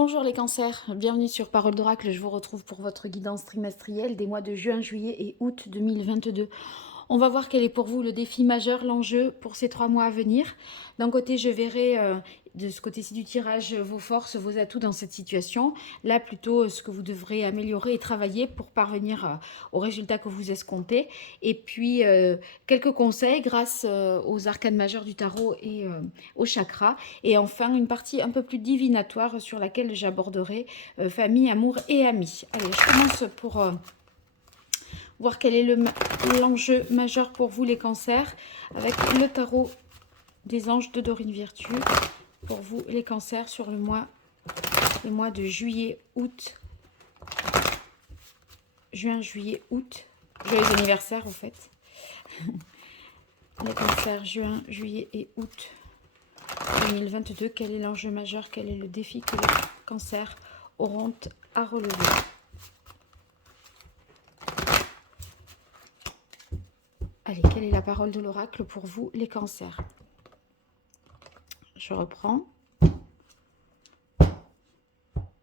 Bonjour les cancers, bienvenue sur Parole d'Oracle, je vous retrouve pour votre guidance trimestrielle des mois de juin, juillet et août 2022. On va voir quel est pour vous le défi majeur, l'enjeu pour ces 3 mois à venir. D'un côté, je verrai de ce côté-ci du tirage vos forces, vos atouts dans cette situation. Là, plutôt ce que vous devrez améliorer et travailler pour parvenir au résultat que vous escomptez. Et puis, quelques conseils grâce aux arcanes majeures du tarot et aux chakras. Et enfin, une partie un peu plus divinatoire sur laquelle j'aborderai famille, amour et amis. Allez, je commence pour voir quel est l'enjeu majeur pour vous les cancers avec le tarot des anges de Dorine Virtue pour vous les cancers sur les mois de juillet, août, juin, juillet, août. Joyeux anniversaire en fait. Les cancers juin, juillet et août 2022. Quel est l'enjeu majeur? Quel est le défi que les cancers auront à relever? Allez, quelle est la parole de l'oracle pour vous, les cancers? Je reprends.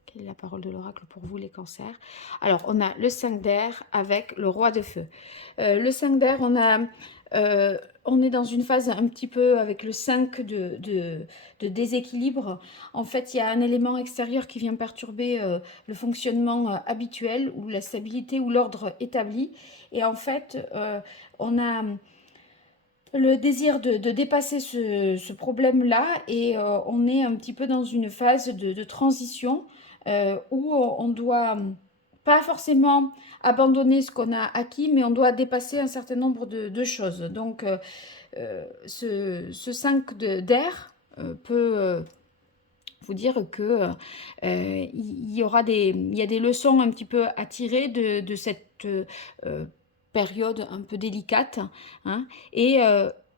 Quelle est la parole de l'oracle pour vous, les cancers? Alors, on a le 5 d'air avec le roi de feu. Le 5 d'air, on est dans une phase un petit peu avec le 5 de déséquilibre. En fait, il y a un élément extérieur qui vient perturber le fonctionnement habituel ou la stabilité ou l'ordre établi. Et en fait, on a le désir de dépasser ce problème-là et on est un petit peu dans une phase de transition où on doit pas forcément abandonner ce qu'on a acquis, mais on doit dépasser un certain nombre de choses. Donc, ce 5 d'air peut vous dire que il y a des leçons un petit peu à tirer de cette période un peu délicate, hein, et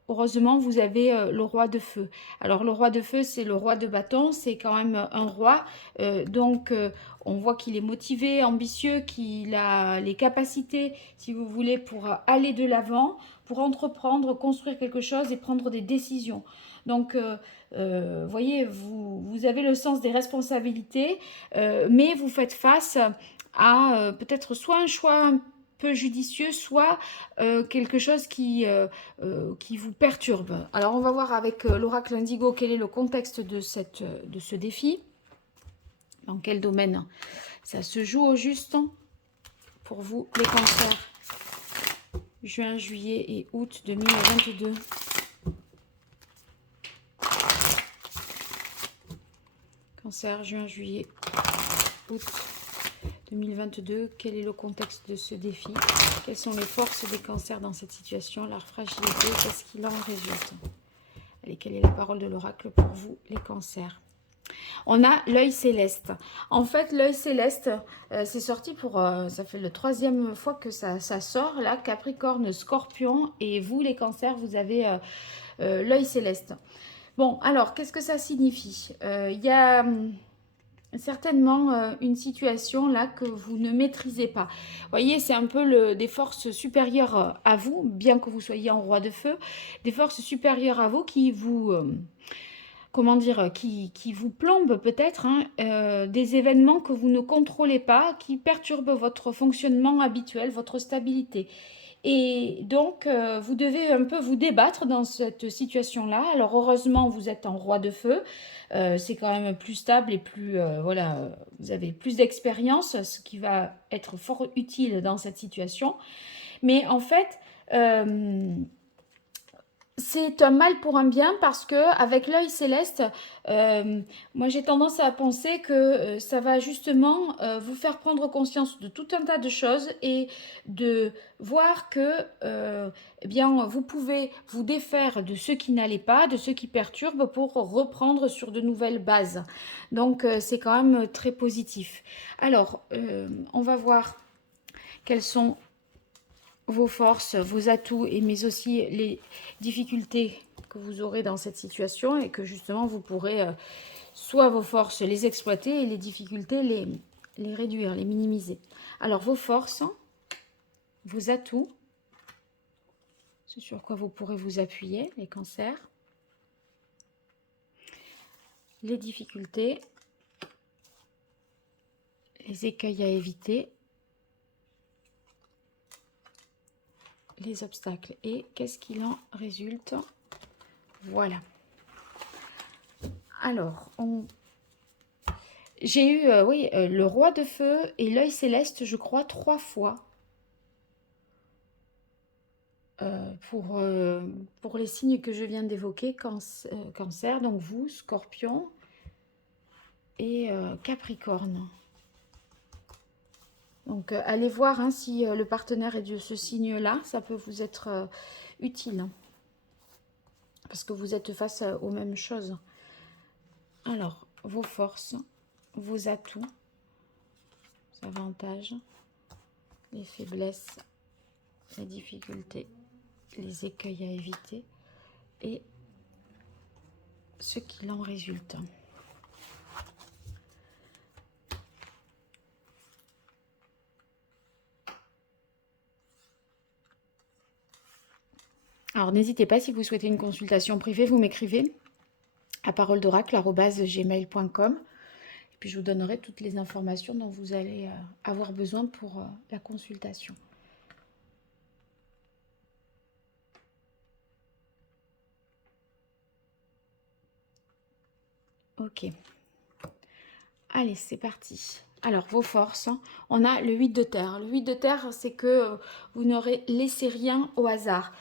heureusement vous avez le roi de feu. Alors le roi de feu, c'est le roi de bâton, c'est quand même un roi, donc on voit qu'il est motivé, ambitieux, qu'il a les capacités, si vous voulez, pour aller de l'avant, pour entreprendre, construire quelque chose et prendre des décisions. Donc voyez, vous avez le sens des responsabilités, mais vous faites face à peut-être soit un choix un peu judicieux, soit quelque chose qui vous perturbe. Alors on va voir avec l'oracle indigo quel est le contexte de ce défi, dans quel domaine ça se joue au juste pour vous les cancers, juin, juillet et août 2022. Cancer, juin, juillet, août 2022. Quel est le contexte de ce défi? Quelles sont les forces des cancers dans cette situation? Leur fragilité, qu'est-ce qu'il en résulte? Allez, quelle est la parole de l'oracle pour vous, les cancers? On a l'œil céleste. En fait, l'œil céleste, c'est sorti pour... ça fait la 3e fois que ça sort, là. Capricorne, Scorpion. Et vous, les cancers, vous avez l'œil céleste. Bon, alors, qu'est-ce que ça signifie? Il y a certainement une situation là que vous ne maîtrisez pas. Vous voyez, c'est un peu des forces supérieures à vous, bien que vous soyez en roi de feu, des forces supérieures à vous qui vous... comment dire, qui vous plombent peut-être, hein, des événements que vous ne contrôlez pas, qui perturbent votre fonctionnement habituel, votre stabilité. Et donc, vous devez un peu vous débattre dans cette situation-là. Alors, heureusement, vous êtes en roi de feu. C'est quand même plus stable et plus, voilà, vous avez plus d'expérience, ce qui va être fort utile dans cette situation. Mais en fait, c'est un mal pour un bien parce que avec l'œil céleste, moi j'ai tendance à penser que ça va justement vous faire prendre conscience de tout un tas de choses et de voir que eh bien, vous pouvez vous défaire de ce qui n'allait pas, de ce qui perturbe pour reprendre sur de nouvelles bases. Donc c'est quand même très positif. Alors, on va voir quels sont vos forces, vos atouts, et mais aussi les difficultés que vous aurez dans cette situation et que justement vous pourrez soit vos forces les exploiter et les difficultés les réduire, les minimiser. Alors vos forces, vos atouts, ce sur quoi vous pourrez vous appuyer, les cancers, les difficultés les écueils à éviter, les obstacles. Et qu'est-ce qu'il en résulte? Voilà. Alors, j'ai eu oui, le roi de feu et l'œil céleste, je crois, 3 fois. Pour les signes que je viens d'évoquer, cancer, donc vous, scorpion et capricorne. Donc, allez voir hein, si le partenaire est de ce signe-là, ça peut vous être utile. Hein, parce que vous êtes face aux mêmes choses. Alors, vos forces, vos atouts, vos avantages, les faiblesses, les difficultés, les écueils à éviter et ce qu'il en résulte. Alors, n'hésitez pas, si vous souhaitez une consultation privée, vous m'écrivez à paroledoracle@gmail.com et puis je vous donnerai toutes les informations dont vous allez avoir besoin pour la consultation. Ok. Allez, c'est parti. Alors, vos forces, hein. On a le 8 de terre. Le 8 de terre, c'est que vous n'aurez laissé rien au hasard.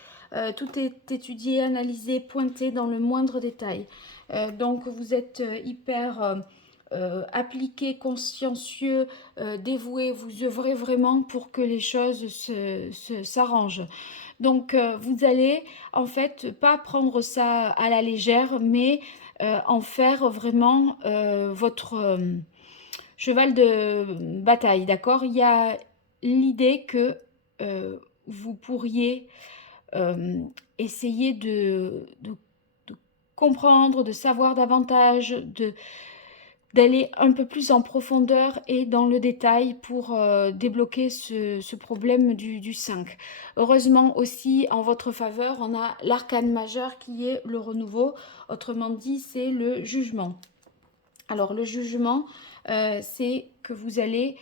Tout est étudié, analysé, pointé dans le moindre détail. Donc, vous êtes hyper appliqué, consciencieux, dévoué. Vous œuvrez vraiment pour que les choses s'arrangent. Donc, vous allez, en fait, pas prendre ça à la légère, mais en faire vraiment votre cheval de bataille, d'accord? Il y a l'idée que vous pourriez essayer de comprendre, de savoir davantage, d'aller un peu plus en profondeur et dans le détail pour débloquer ce problème du 5. Heureusement aussi, en votre faveur, on a l'arcane majeur qui est le renouveau. Autrement dit, c'est le jugement. Alors, le jugement, c'est que vous allez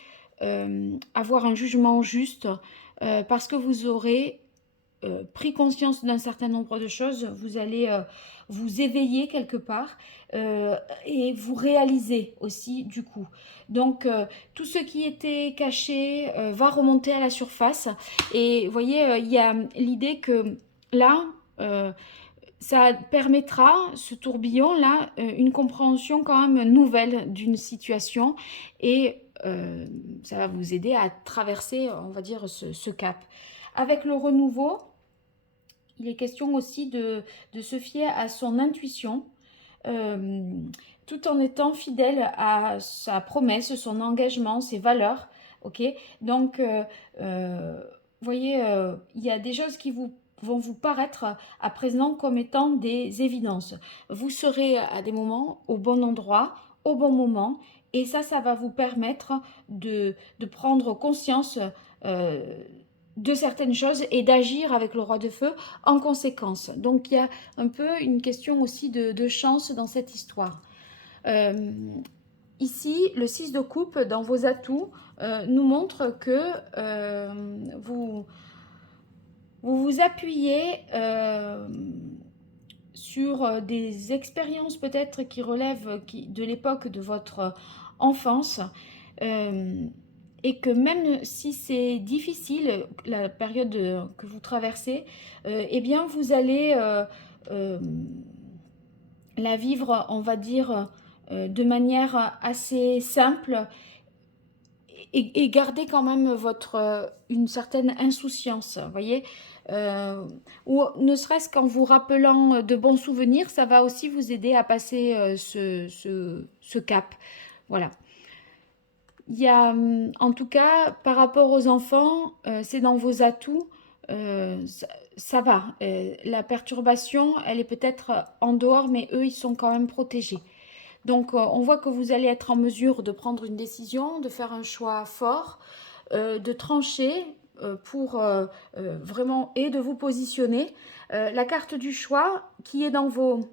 avoir un jugement juste parce que vous aurez pris conscience d'un certain nombre de choses, vous allez vous éveiller quelque part et vous réaliser aussi du coup. Donc tout ce qui était caché va remonter à la surface et vous voyez, il y a l'idée que là, ça permettra, ce tourbillon-là, une compréhension quand même nouvelle d'une situation et ça va vous aider à traverser, on va dire, ce cap. Avec le renouveau, il est question aussi de se fier à son intuition, tout en étant fidèle à sa promesse, son engagement, ses valeurs. Ok, donc, vous voyez, il y a des choses qui vont vous paraître à présent comme étant des évidences. Vous serez à des moments au bon endroit, au bon moment, et ça va vous permettre de prendre conscience de certaines choses et d'agir avec le roi de feu en conséquence. Donc il y a un peu une question aussi de chance dans cette histoire. Ici, le 6 de coupe dans vos atouts nous montre que vous vous appuyez sur des expériences peut-être qui relèvent de l'époque de votre enfance et que même si c'est difficile, la période que vous traversez, eh bien vous allez la vivre, on va dire, de manière assez simple et garder quand même une certaine insouciance, vous voyez, ou ne serait-ce qu'en vous rappelant de bons souvenirs, ça va aussi vous aider à passer ce cap. Voilà. Il y a, en tout cas, par rapport aux enfants, c'est dans vos atouts, ça va. La perturbation, elle est peut-être en dehors, mais eux, ils sont quand même protégés. Donc, on voit que vous allez être en mesure de prendre une décision, de faire un choix fort, de trancher pour vraiment et de vous positionner. La carte du choix qui est dans vos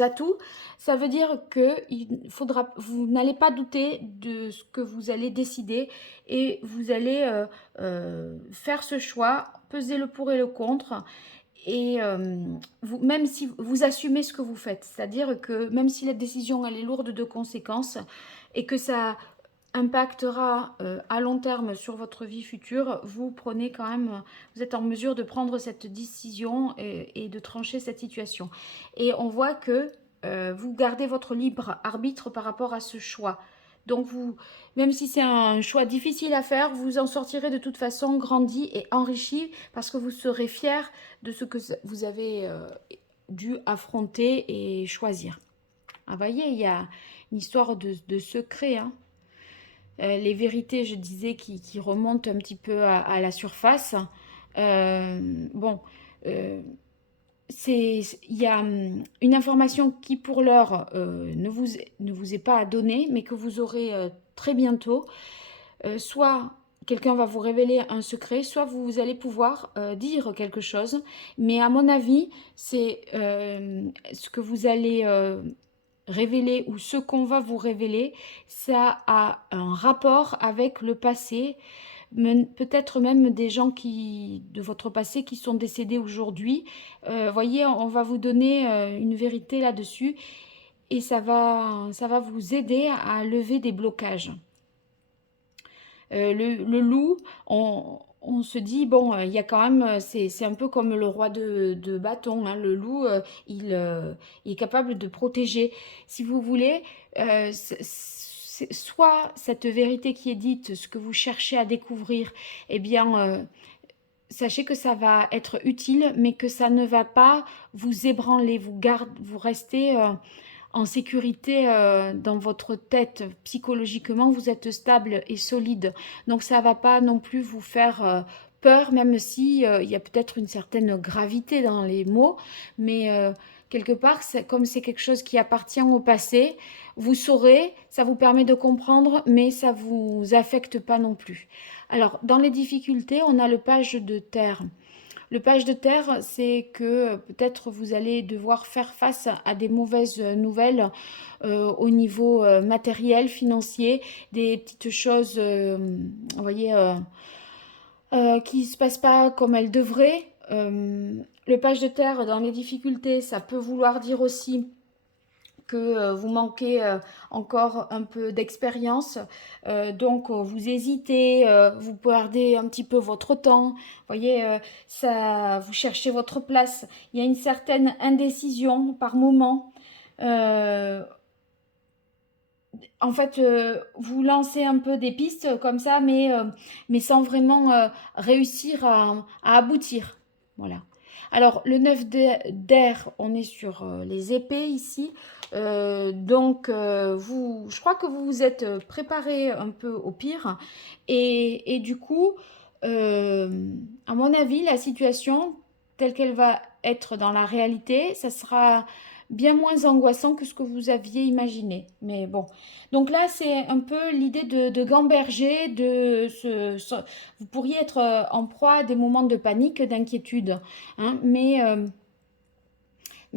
atouts, ça veut dire que vous n'allez pas douter de ce que vous allez décider et vous allez faire ce choix, peser le pour et le contre. Et même si vous assumez ce que vous faites, c'est-à-dire que même si la décision elle est lourde de conséquences et que ça impactera à long terme sur votre vie future, vous prenez quand même, vous êtes en mesure de prendre cette décision et de trancher cette situation. Et on voit que vous gardez votre libre arbitre par rapport à ce choix. Donc vous, même si c'est un choix difficile à faire, vous en sortirez de toute façon grandi et enrichi parce que vous serez fier de ce que vous avez dû affronter et choisir. Ah, voyez, il y a une histoire de secret, hein. Les vérités, je disais, qui remontent un petit peu à la surface. Bon, euh, il y a une information qui, pour l'heure, ne vous est pas à donner, mais que vous aurez très bientôt. Soit quelqu'un va vous révéler un secret, soit vous allez pouvoir dire quelque chose. Mais à mon avis, c'est ce que vous allez révéler ou ce qu'on va vous révéler, ça a un rapport avec le passé, peut-être même des gens de votre passé qui sont décédés aujourd'hui. Voyez, on va vous donner une vérité là-dessus et ça va vous aider à lever des blocages. Le loup, on se dit, bon, il y a quand même, c'est un peu comme le roi de bâton, hein. Le loup, il est capable de protéger. Si vous voulez, soit cette vérité qui est dite, ce que vous cherchez à découvrir, eh bien, sachez que ça va être utile, mais que ça ne va pas vous ébranler, vous restez en sécurité dans votre tête. Psychologiquement, vous êtes stable et solide. Donc ça ne va pas non plus vous faire peur, même si il y a peut-être une certaine gravité dans les mots, mais quelque part, comme c'est quelque chose qui appartient au passé, vous saurez, ça vous permet de comprendre, mais ça ne vous affecte pas non plus. Alors, dans les difficultés, on a le page de terre. Le page de terre, c'est que peut-être vous allez devoir faire face à des mauvaises nouvelles au niveau matériel, financier, des petites choses, vous voyez, qui ne se passent pas comme elles devraient. Le page de terre dans les difficultés, ça peut vouloir dire aussi que vous manquez encore un peu d'expérience, donc vous hésitez, vous perdez un petit peu votre temps, vous voyez, ça, vous cherchez votre place, il y a une certaine indécision par moment. Euh, En fait, vous lancez un peu des pistes comme ça, mais sans vraiment réussir à aboutir. Voilà. Alors, le 9 d'air, on est sur les épées ici. Donc, je crois que vous vous êtes préparé un peu au pire. Et du coup, à mon avis, la situation telle qu'elle va être dans la réalité, ça sera bien moins angoissant que ce que vous aviez imaginé. Mais bon. Donc là, c'est un peu l'idée de gamberger, vous pourriez être en proie à des moments de panique, d'inquiétude, hein, mais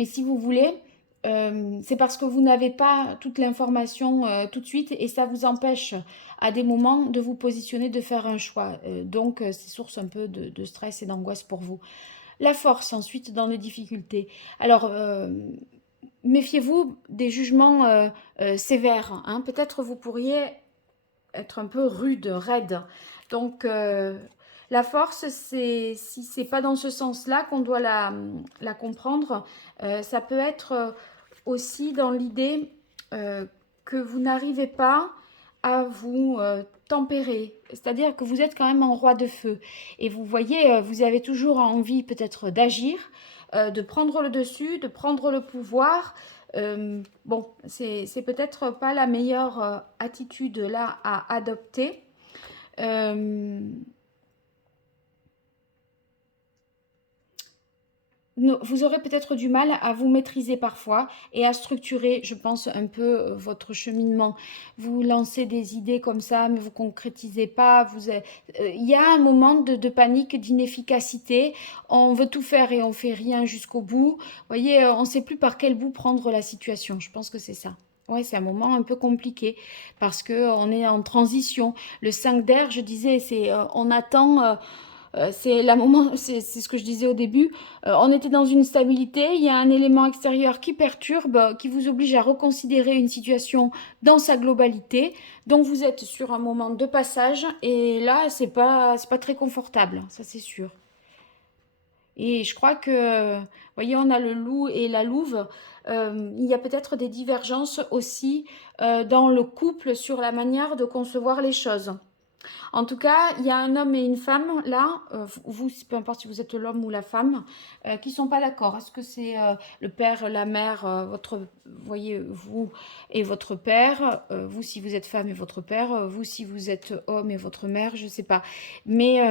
si vous voulez, c'est parce que vous n'avez pas toute l'information tout de suite et ça vous empêche à des moments de vous positionner, de faire un choix. Donc, c'est source un peu de stress et d'angoisse pour vous. La force, ensuite, dans les difficultés. Alors, méfiez-vous des jugements sévères, hein. Peut-être vous pourriez être un peu rude, raide. Donc, la force, si c'est pas dans ce sens-là qu'on doit la comprendre, ça peut être aussi dans l'idée que vous n'arrivez pas à vous tempérer. C'est-à-dire que vous êtes quand même en roi de feu. Et vous voyez, vous avez toujours envie peut-être d'agir, de prendre le dessus, de prendre le pouvoir. Bon, c'est peut-être pas la meilleure attitude là à adopter. Euh, vous aurez peut-être du mal à vous maîtriser parfois et à structurer, je pense, un peu votre cheminement. Vous lancez des idées comme ça, mais vous concrétisez pas. Il y a un moment de panique, d'inefficacité. On veut tout faire et on fait rien jusqu'au bout. Vous voyez, on ne sait plus par quel bout prendre la situation. Je pense que c'est ça. Ouais, c'est un moment un peu compliqué parce que on est en transition. Le 5 d'air, je disais, c'est on attend. C'est la moment, c'est ce que je disais au début. On était dans une stabilité, il y a un élément extérieur qui perturbe, qui vous oblige à reconsidérer une situation dans sa globalité. Donc vous êtes sur un moment de passage et là, c'est pas très confortable, ça c'est sûr. Et je crois que, vous voyez, on a le loup et la louve. Il y a peut-être des divergences aussi dans le couple sur la manière de concevoir les choses. En tout cas, il y a un homme et une femme là, vous, peu importe si vous êtes l'homme ou la femme, qui ne sont pas d'accord. Est-ce que c'est le père, la mère, voyez, vous et votre père, vous si vous êtes femme et votre père, vous si vous êtes homme et votre mère, je ne sais pas. Mais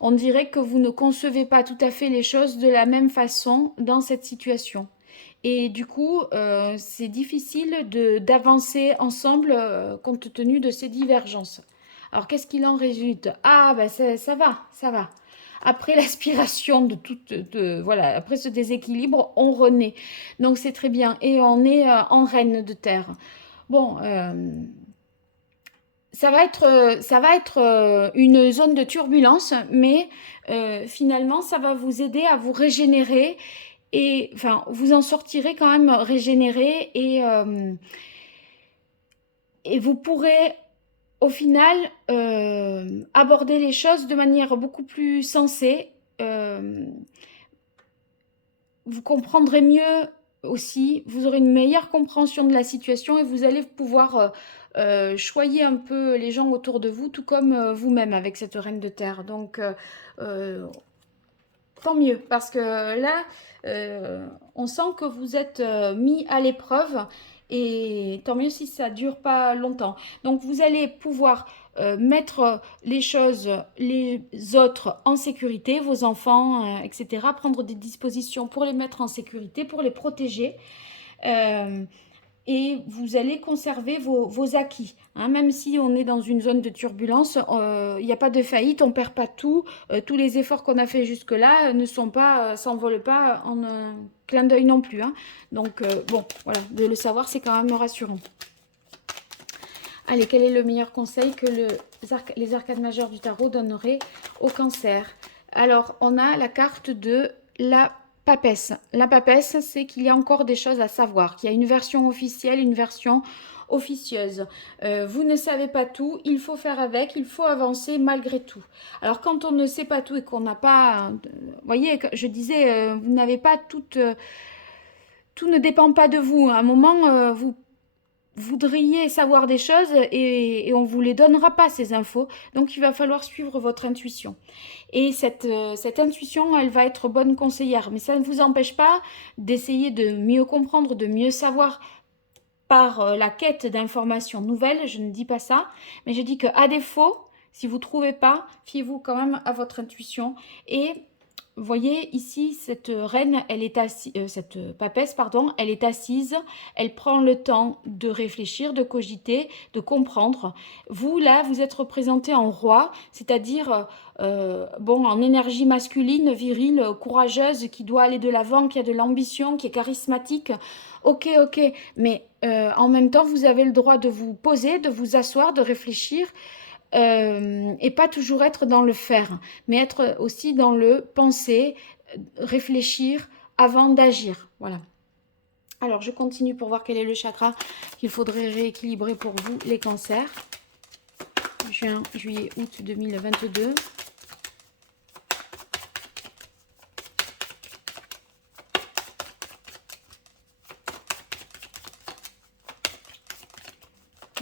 on dirait que vous ne concevez pas tout à fait les choses de la même façon dans cette situation. Et du coup, c'est difficile d'avancer ensemble compte tenu de ces divergences. Alors, qu'est-ce qu'il en résulte? Ah, ben ça va, ça va. Après l'aspiration voilà, après ce déséquilibre, on renaît. Donc, c'est très bien. Et on est en reine de terre. Bon, ça va être une zone de turbulence, mais finalement, ça va vous aider à vous régénérer et enfin, vous en sortirez quand même régénéré et vous pourrez au final aborder les choses de manière beaucoup plus sensée. Euh, vous comprendrez mieux aussi, vous aurez une meilleure compréhension de la situation et vous allez pouvoir choyer un peu les gens autour de vous, tout comme vous-même avec cette reine de terre. Donc, euh, tant mieux, parce que là, on sent que vous êtes mis à l'épreuve et tant mieux si ça dure pas longtemps. Donc, vous allez pouvoir mettre les choses, les autres en sécurité, vos enfants, etc., prendre des dispositions pour les mettre en sécurité, pour les protéger. Euh, et vous allez conserver vos acquis. Hein. Même si on est dans une zone de turbulence, il n'y a pas de faillite, on ne perd pas tout. Tous les efforts qu'on a fait jusque-là ne sont pas, s'envolent pas en un clin d'œil non plus. Hein. Donc, bon, voilà, de le savoir, c'est quand même rassurant. Allez, quel est le meilleur conseil que les arcades majeures du tarot donneraient au cancer? Alors, on a la carte de la papesse. La papesse, c'est qu'il y a encore des choses à savoir, qu'il y a une version officielle, une version officieuse. Vous ne savez pas tout, il faut faire avec, il faut avancer malgré tout. Alors, quand on ne sait pas tout et qu'on n'a pas... Vous voyez, je disais, vous n'avez pas toute... tout ne dépend pas de vous. À un moment, vous voudriez savoir des choses et on ne vous les donnera pas, ces infos. Donc, il va falloir suivre votre intuition. Et cette intuition, elle va être bonne conseillère. Mais ça ne vous empêche pas d'essayer de mieux comprendre, de mieux savoir par la quête d'informations nouvelles. Je ne dis pas ça. Mais je dis qu'à défaut, si vous ne trouvez pas, fiez-vous quand même à votre intuition. Et vous voyez ici, cette reine, elle est assise, cette papesse, pardon, elle est assise, elle prend le temps de réfléchir, de cogiter, de comprendre. Vous, là, vous êtes représenté en roi, c'est-à-dire, bon, en énergie masculine, virile, courageuse, qui doit aller de l'avant, qui a de l'ambition, qui est charismatique. Ok, ok, mais en même temps, vous avez le droit de vous poser, de vous asseoir, de réfléchir et pas toujours être dans le faire, mais être aussi dans le penser, réfléchir avant d'agir. Voilà. Alors, je continue pour voir quel est le chakra qu'il faudrait rééquilibrer pour vous, les cancers. Juin, juillet, août 2022.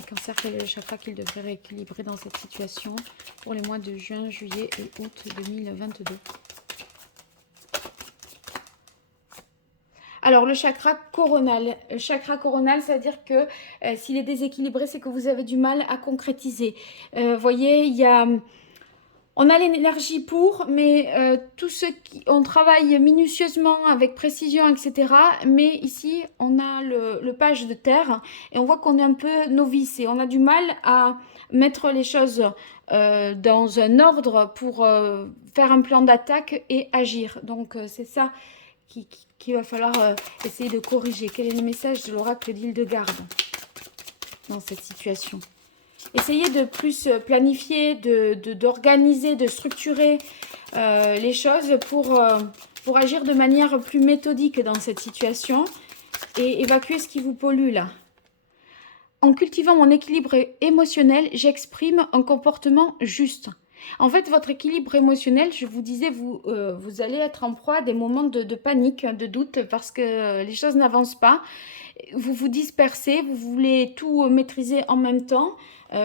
Cancer, quel est le chakra qu'il devrait rééquilibrer dans cette situation pour les mois de juin, juillet et août 2022? Alors, le chakra coronal. Le chakra coronal, c'est-à-dire que s'il est déséquilibré, c'est que vous avez du mal à concrétiser. Voyez, il y a On a l'énergie pour, mais tout ce qui, on travaille minutieusement avec précision, etc. Mais ici, on a le page de terre et on voit qu'on est un peu novice et on a du mal à mettre les choses dans un ordre pour faire un plan d'attaque et agir. Donc, c'est ça qu'il va falloir essayer de corriger. Quel est le message de l'oracle d'Hildegarde dans cette situation? Essayez de plus planifier, d'organiser, de structurer les choses pour agir de manière plus méthodique dans cette situation et évacuer ce qui vous pollue là. En cultivant mon équilibre émotionnel, j'exprime un comportement juste. En fait, votre équilibre émotionnel, je vous disais, vous allez être en proie à des moments de panique, de doute, parce que les choses n'avancent pas. Vous vous dispersez, vous voulez tout maîtriser en même temps.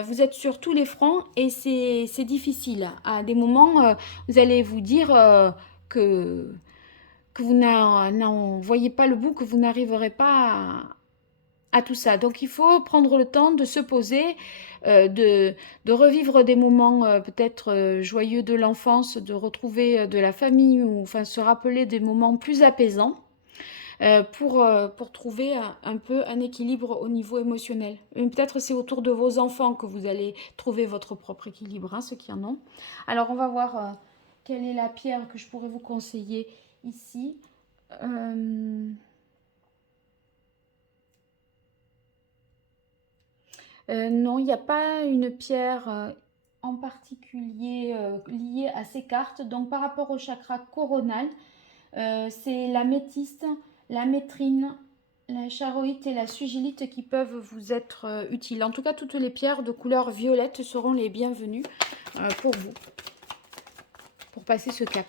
Vous êtes sur tous les fronts et c'est difficile. À des moments, vous allez vous dire que vous n'en voyez pas le bout, que vous n'arriverez pas à tout ça. Donc il faut prendre le temps de se poser, de revivre des moments peut-être joyeux de l'enfance, de retrouver de la famille, ou enfin se rappeler des moments plus apaisants. Pour trouver un peu un équilibre au niveau émotionnel. Peut-être c'est autour de vos enfants que vous allez trouver votre propre équilibre, hein, ceux qui en ont. Alors on va voir quelle est la pierre que je pourrais vous conseiller ici. Non, il n'y a pas une pierre en particulier liée à ces cartes. Donc par rapport au chakra coronal, c'est l'améthyste, la métrine, la charoïte et la sugilite qui peuvent vous être utiles. En tout cas, toutes les pierres de couleur violette seront les bienvenues pour vous, pour passer ce cap.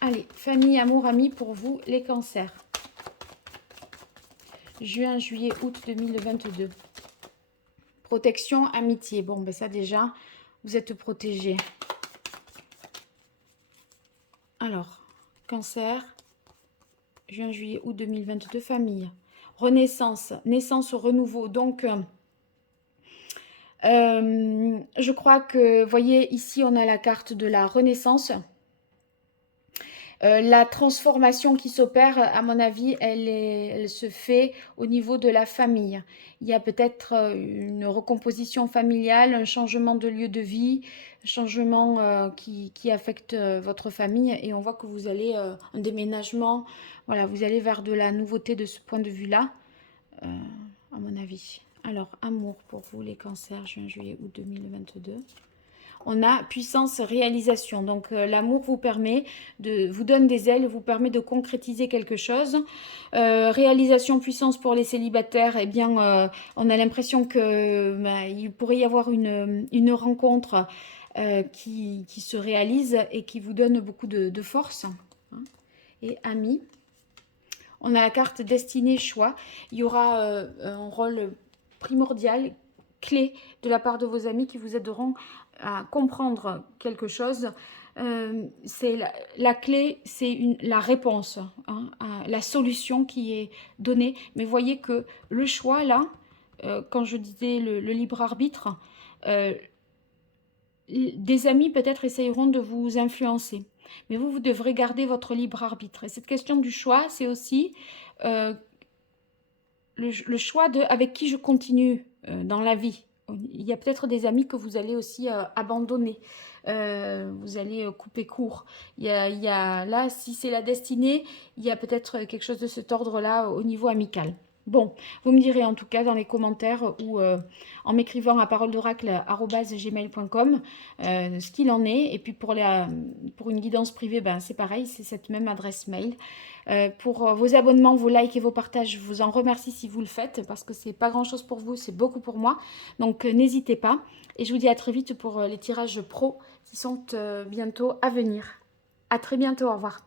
Allez, famille, amour, amis, pour vous, les cancers. Juin, juillet, août 2022. Protection, amitié. Bon, ben ça déjà, vous êtes protégés. Alors, cancer, juin, juillet, août 2022, famille. Renaissance, naissance, renouveau. Donc, je crois que, voyez, ici, on a la carte de la renaissance. La transformation qui s'opère, à mon avis, elle se fait au niveau de la famille. Il y a peut-être une recomposition familiale, un changement de lieu de vie, un changement qui affecte votre famille. Et on voit que vous allez, un déménagement, voilà, vous allez vers de la nouveauté de ce point de vue-là, à mon avis. Alors, amour pour vous, les cancers, juin, juillet, août 2022. On a puissance réalisation. Donc l'amour vous permet vous donne des ailes, vous permet de concrétiser quelque chose. Réalisation, puissance pour les célibataires, eh bien on a l'impression que il pourrait y avoir une rencontre qui se réalise et qui vous donne beaucoup de force. Et amis, on a la carte destinée choix. Il y aura un rôle primordial, clé de la part de vos amis qui vous aideront à comprendre quelque chose. C'est la clé, c'est la réponse, hein, la solution qui est donnée. Mais voyez que le choix, là, quand je disais le libre arbitre, des amis peut-être essayeront de vous influencer. Mais vous devrez garder votre libre arbitre. Et cette question du choix, c'est aussi le choix de avec qui je continue dans la vie. Il y a peut-être des amis que vous allez aussi abandonner. Vous allez couper court. Là, si c'est la destinée, il y a peut-être quelque chose de cet ordre-là au niveau amical. Bon, vous me direz en tout cas dans les commentaires ou en m'écrivant à paroledoracle@gmail.com ce qu'il en est. Et puis pour une guidance privée, ben, c'est pareil, c'est cette même adresse mail. Pour vos abonnements, vos likes et vos partages, je vous en remercie si vous le faites parce que c'est pas grand chose pour vous, c'est beaucoup pour moi. Donc n'hésitez pas. Et je vous dis à très vite pour les tirages pro qui sont bientôt à venir. À très bientôt, au revoir.